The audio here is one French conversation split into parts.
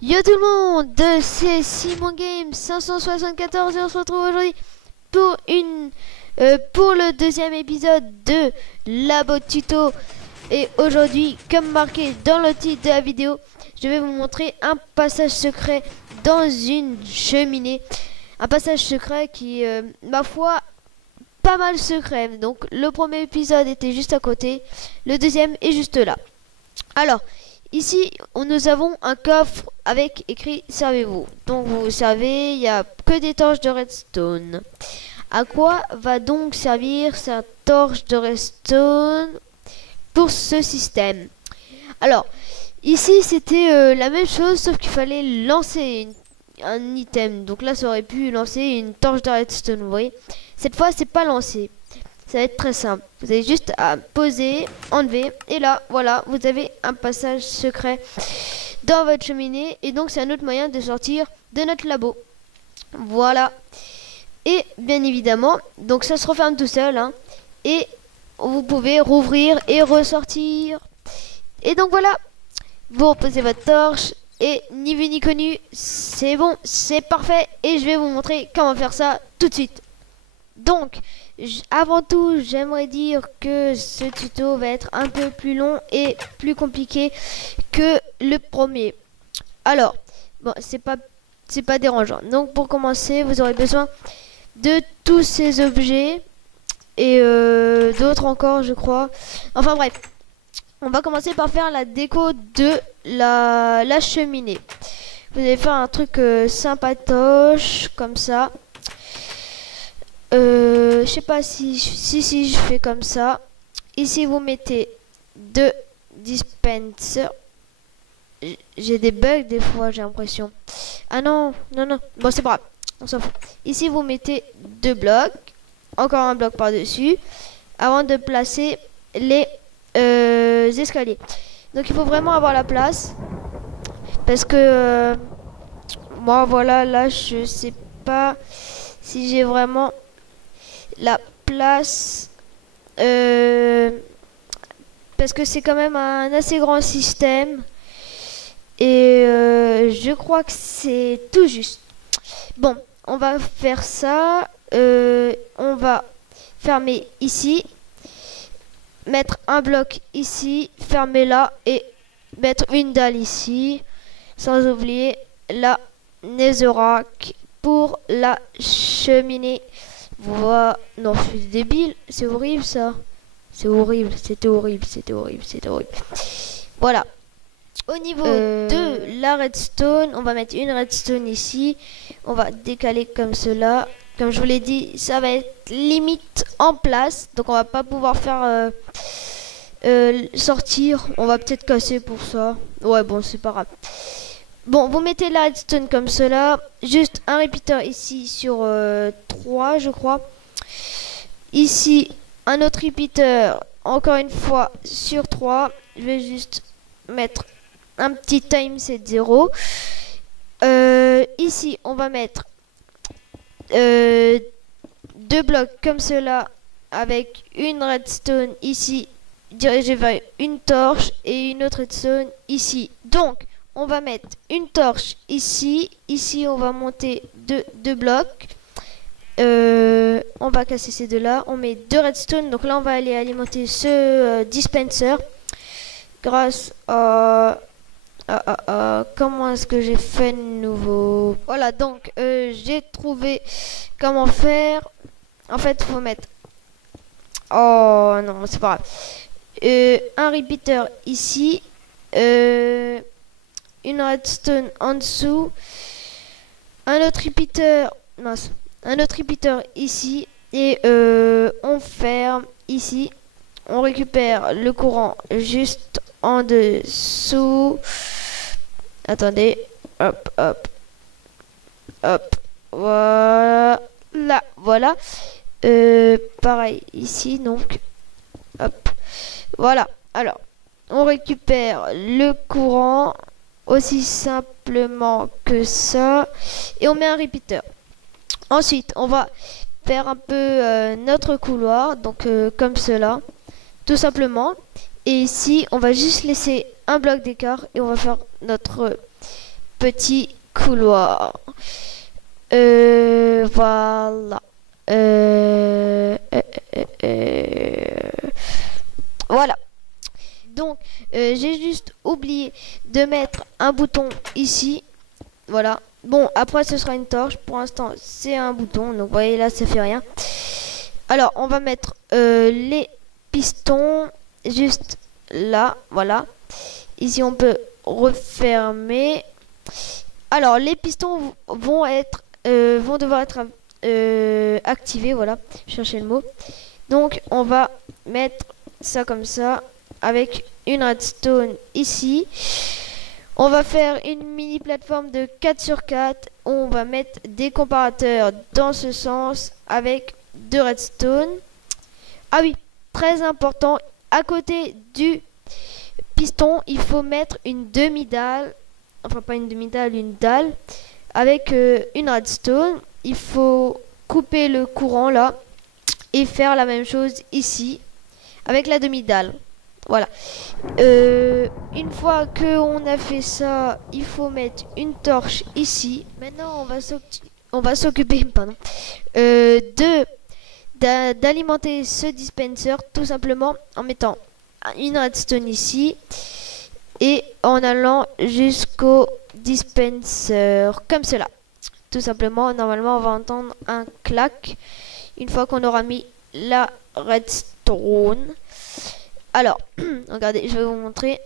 Yo tout le monde, c'est Simon Game 574 et on se retrouve aujourd'hui pour pour le deuxième épisode de Labo Tuto. Et aujourd'hui, comme marqué dans le titre de la vidéo, je vais vous montrer un passage secret dans une cheminée. Un passage secret qui est, ma foi, pas mal secret. Donc le premier épisode était juste à côté, le deuxième est juste là. Alors, ici, nous avons un coffre avec écrit « Servez-vous ». Donc, vous savez, il n'y a que des torches de redstone. À quoi va donc servir cette torche de redstone pour ce système? Alors, ici, c'était la même chose, sauf qu'il fallait lancer un item. Donc là, ça aurait pu lancer une torche de redstone, vous voyez. Cette fois, c'est pas lancé. Ça va être très simple. Vous avez juste à poser, enlever. Et là, voilà, vous avez un passage secret dans votre cheminée. Et donc, c'est un autre moyen de sortir de notre labo. Voilà. Et bien évidemment, donc ça se referme tout seul. Hein, et vous pouvez rouvrir et ressortir. Et donc voilà, vous reposez votre torche. Et ni vu ni connu, c'est bon, c'est parfait. Et je vais vous montrer comment faire ça tout de suite. Donc, avant tout, j'aimerais dire que ce tuto va être un peu plus long et plus compliqué que le premier. Alors, bon, c'est pas dérangeant. Donc, pour commencer, vous aurez besoin de tous ces objets et d'autres encore, je crois. Enfin bref, on va commencer par faire la déco de la cheminée. Vous allez faire un truc sympatoche comme ça. Je sais pas si je fais comme ça. Ici vous mettez 2 dispensers. J'ai des bugs des fois, j'ai l'impression. Ah non, non. Bon, c'est pas grave, on s'en fout. Ici vous mettez 2 blocs, encore un bloc par dessus, avant de placer les escaliers. Donc il faut vraiment avoir la place, parce que moi voilà, là je sais pas si j'ai vraiment la place, parce que c'est quand même un assez grand système et je crois que c'est tout juste. Bon, on va faire ça. On va fermer ici, mettre un bloc ici, fermer là et mettre une dalle ici, sans oublier la netherrack pour la cheminée. Voilà. Non, je suis débile. C'est horrible ça. C'est horrible. C'était horrible. Voilà. Au niveau de la redstone, on va mettre une redstone ici. On va décaler comme cela. Comme je vous l'ai dit, ça va être limite en place. Donc on va pas pouvoir faire sortir. On va peut-être casser pour ça. Ouais, bon, c'est pas grave. Bon, vous mettez la redstone comme cela. Juste un repeater ici sur 3, je crois. Ici, un autre repeater, encore une fois, sur 3. Je vais juste mettre un petit time set 0. Ici, on va mettre 2 blocs comme cela, avec une redstone ici, dirigée vers une torche, et une autre redstone ici. Donc, on va mettre une torche ici. Ici, on va monter 2 blocs. On va casser ces deux-là. On met 2 redstone. Donc là, on va aller alimenter ce dispenser. Grâce à... comment est-ce que j'ai fait de nouveau? Voilà, donc j'ai trouvé comment faire. En fait, il faut mettre... Oh non, c'est pas grave. Un repeater ici. Une redstone en dessous, un autre repeater, mince, un autre repeater ici, et on ferme ici. On récupère le courant juste en dessous. Attendez, hop, voilà. Pareil ici, donc, hop, voilà. Alors, on récupère le courant aussi simplement que ça et on met un repeater. Ensuite, on va faire un peu notre couloir, donc comme cela, tout simplement. Et ici, on va juste laisser un bloc d'écart et on va faire notre petit couloir. Voilà. Voilà. Donc, j'ai juste oublié de mettre un bouton ici. Voilà. Bon, après, ce sera une torche. Pour l'instant, c'est un bouton. Donc, vous voyez, là, ça fait rien. Alors, on va mettre les pistons juste là. Voilà. Ici, on peut refermer. Alors, les pistons vont devoir être activés. Voilà. Chercher le mot. Donc, on va mettre ça comme ça avec une redstone ici. On va faire une mini plateforme de 4 sur 4. On va mettre des comparateurs dans ce sens avec 2 redstone. Ah oui, très important, à côté du piston, il faut mettre une demi-dalle. Enfin, pas une demi-dalle, une dalle avec une redstone. Il faut couper le courant là et faire la même chose ici avec la demi-dalle. Voilà. Une fois qu'on a fait ça, il faut mettre une torche ici. Maintenant, on va s'occuper d'alimenter ce dispenser tout simplement en mettant une redstone ici et en allant jusqu'au dispenser comme cela. Tout simplement, normalement, on va entendre un clac une fois qu'on aura mis la redstone. Alors, regardez, je vais vous montrer.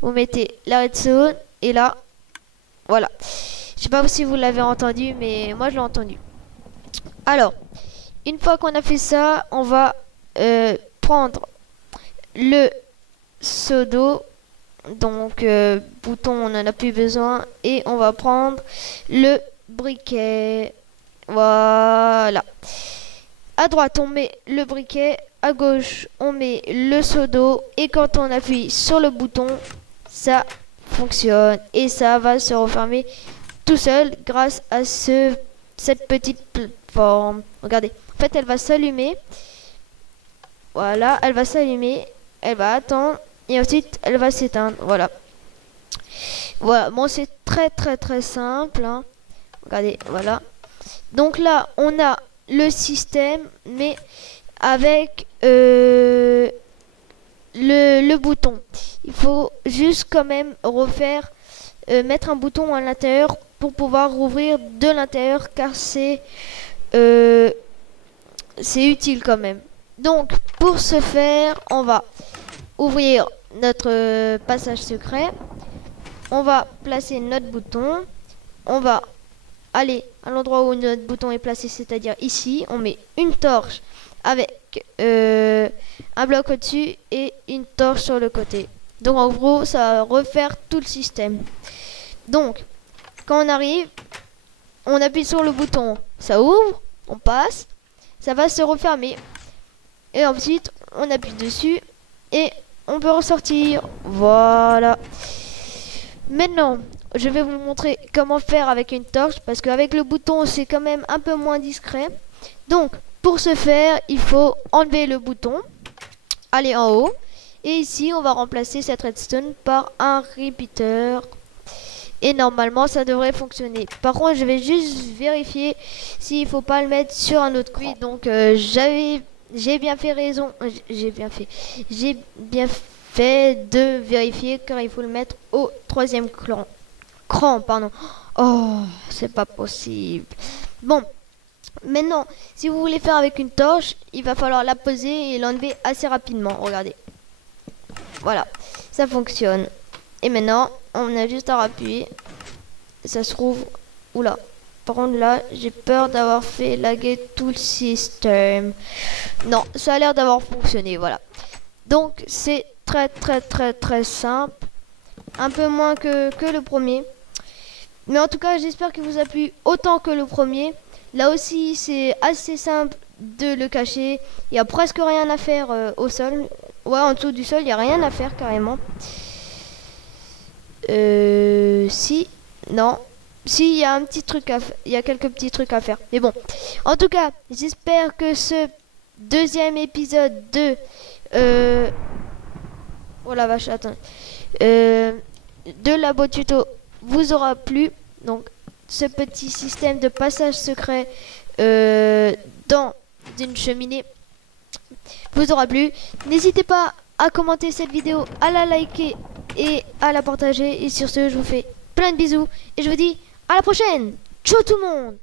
Vous mettez la redstone et là, voilà. Je sais pas si vous l'avez entendu, mais moi je l'ai entendu. Alors, une fois qu'on a fait ça, on va prendre le seau d'eau. Donc, bouton, on n'en a plus besoin. Et on va prendre le briquet. Voilà. À droite, on met le briquet. À gauche, on met le seau d'eau. Et quand on appuie sur le bouton, ça fonctionne. Et ça va se refermer tout seul grâce à cette petite plateforme. Regardez. En fait, elle va s'allumer. Voilà, elle va s'allumer. Elle va attendre. Et ensuite, elle va s'éteindre. Voilà. Voilà. Bon, c'est très simple. Hein. Regardez, voilà. Donc là, on a le système, mais avec le bouton. Il faut juste quand même refaire, mettre un bouton à l'intérieur pour pouvoir rouvrir de l'intérieur, car c'est utile quand même. Donc, pour ce faire, on va ouvrir notre passage secret. On va placer notre bouton. On va aller à l'endroit où notre bouton est placé, c'est-à-dire ici. On met une torche avec un bloc au-dessus et une torche sur le côté. Donc en gros, ça va refaire tout le système. Donc, quand on arrive, on appuie sur le bouton, ça ouvre, on passe, ça va se refermer. Et ensuite, on appuie dessus et on peut ressortir. Voilà. Maintenant, je vais vous montrer comment faire avec une torche, parce qu'avec le bouton, c'est quand même un peu moins discret. Donc, pour ce faire, il faut enlever le bouton, aller en haut, et ici, on va remplacer cette redstone par un repeater. Et normalement, ça devrait fonctionner. Par contre, je vais juste vérifier s'il ne faut pas le mettre sur un autre cran. Oui, donc, j'ai bien fait de vérifier, car il faut le mettre au 3e cran, pardon. Oh, c'est pas possible. Bon, maintenant, si vous voulez faire avec une torche, il va falloir la poser et l'enlever assez rapidement. Regardez. Voilà, ça fonctionne. Et maintenant, on a juste à appuyer. Ça se rouvre. Oula. Par contre, là, j'ai peur d'avoir fait laguer tout le système. Non, ça a l'air d'avoir fonctionné. Voilà. Donc, c'est très simple. Un peu moins que le premier. Mais en tout cas, j'espère qu'il vous a plu autant que le premier. Là aussi, c'est assez simple de le cacher. Il n'y a presque rien à faire au sol. Ouais, en dessous du sol, il n'y a rien à faire carrément. Si. Non. Si, il y a un petit truc il y a quelques petits trucs à faire. Mais bon. En tout cas, j'espère que ce deuxième épisode de... Oh la vache, attends. De Labo Tuto vous aura plu. Donc ce petit système de passage secret dans une cheminée vous aura plu. N'hésitez pas à commenter cette vidéo, à la liker et à la partager. Et sur ce, je vous fais plein de bisous et je vous dis à la prochaine. Ciao tout le monde.